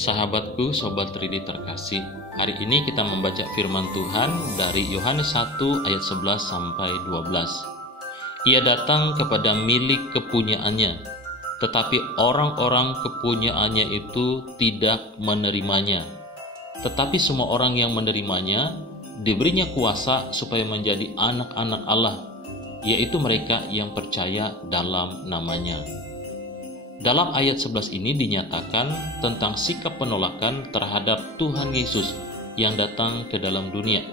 Sahabatku, Sobat 3D terkasih, hari ini kita membaca firman Tuhan dari Yohanes 1 ayat 11 sampai 12. Ia datang kepada milik kepunyaannya, tetapi orang-orang kepunyaannya itu tidak menerimanya. Tetapi semua orang yang menerimanya, diberinya kuasa supaya menjadi anak-anak Allah, yaitu mereka yang percaya dalam namanya. Dalam ayat 11 ini dinyatakan tentang sikap penolakan terhadap Tuhan Yesus yang datang ke dalam dunia.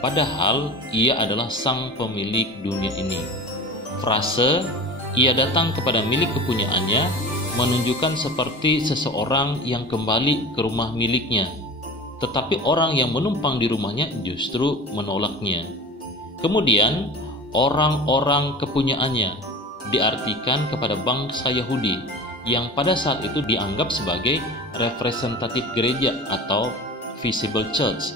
Padahal ia adalah sang pemilik dunia ini. Frase ia datang kepada milik kepunyaannya menunjukkan seperti seseorang yang kembali ke rumah miliknya, tetapi orang yang menumpang di rumahnya justru menolaknya. Kemudian orang-orang kepunyaannya diartikan kepada bangsa Yahudi yang pada saat itu dianggap sebagai representatif gereja atau visible church.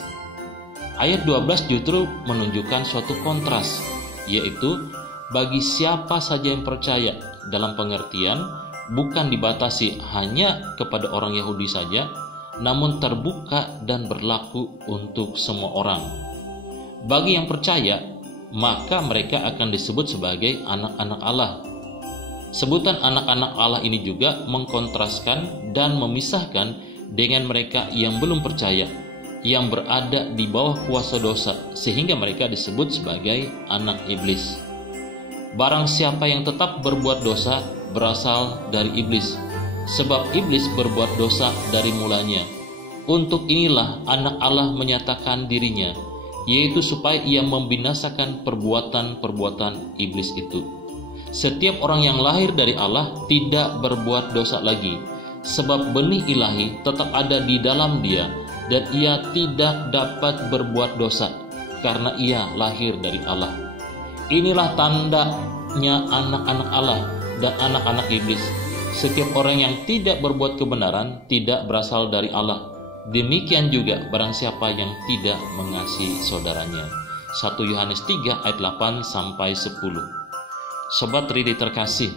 Ayat 12 justru menunjukkan suatu kontras, yaitu bagi siapa saja yang percaya, dalam pengertian bukan dibatasi hanya kepada orang Yahudi saja, namun terbuka dan berlaku untuk semua orang. Bagi yang percaya, maka mereka akan disebut sebagai anak-anak Allah. Sebutan anak-anak Allah ini juga mengkontraskan dan memisahkan dengan mereka yang belum percaya, yang berada di bawah kuasa dosa, sehingga mereka disebut sebagai anak iblis. Barang siapa yang tetap berbuat dosa berasal dari iblis, sebab iblis berbuat dosa dari mulanya. Untuk inilah anak Allah menyatakan dirinya, yaitu supaya ia membinasakan perbuatan-perbuatan iblis itu. Setiap orang yang lahir dari Allah tidak berbuat dosa lagi, sebab benih ilahi tetap ada di dalam dia, dan ia tidak dapat berbuat dosa karena ia lahir dari Allah. Inilah tandanya anak-anak Allah dan anak-anak iblis. Setiap orang yang tidak berbuat kebenaran tidak berasal dari Allah. Demikian juga barang siapa yang tidak mengasihi saudaranya. 1 Yohanes 3 ayat 8 sampai 10. Sobat 3D terkasih,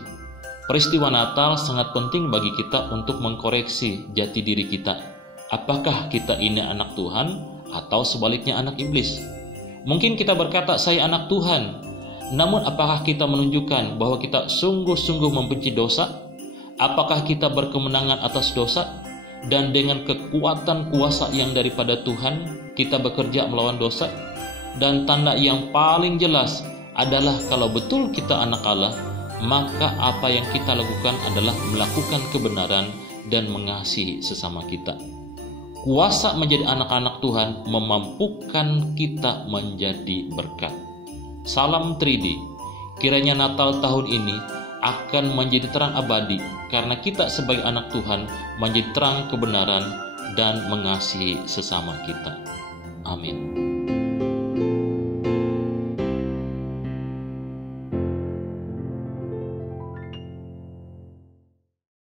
peristiwa Natal sangat penting bagi kita untuk mengkoreksi jati diri kita. Apakah kita ini anak Tuhan atau sebaliknya anak iblis? Mungkin kita berkata saya anak Tuhan, namun apakah kita menunjukkan bahwa kita sungguh-sungguh membenci dosa? Apakah kita berkemenangan atas dosa? Dan dengan kekuatan kuasa yang daripada Tuhan, kita bekerja melawan dosa. Dan tanda yang paling jelas adalah kalau betul kita anak Allah, maka apa yang kita lakukan adalah melakukan kebenaran dan mengasihi sesama kita. Kuasa menjadi anak-anak Tuhan memampukan kita menjadi berkat. Salam 3D, kiranya Natal tahun ini akan menjadi terang abadi karena kita sebagai anak Tuhan menjadi terang kebenaran dan mengasihi sesama kita. Amin.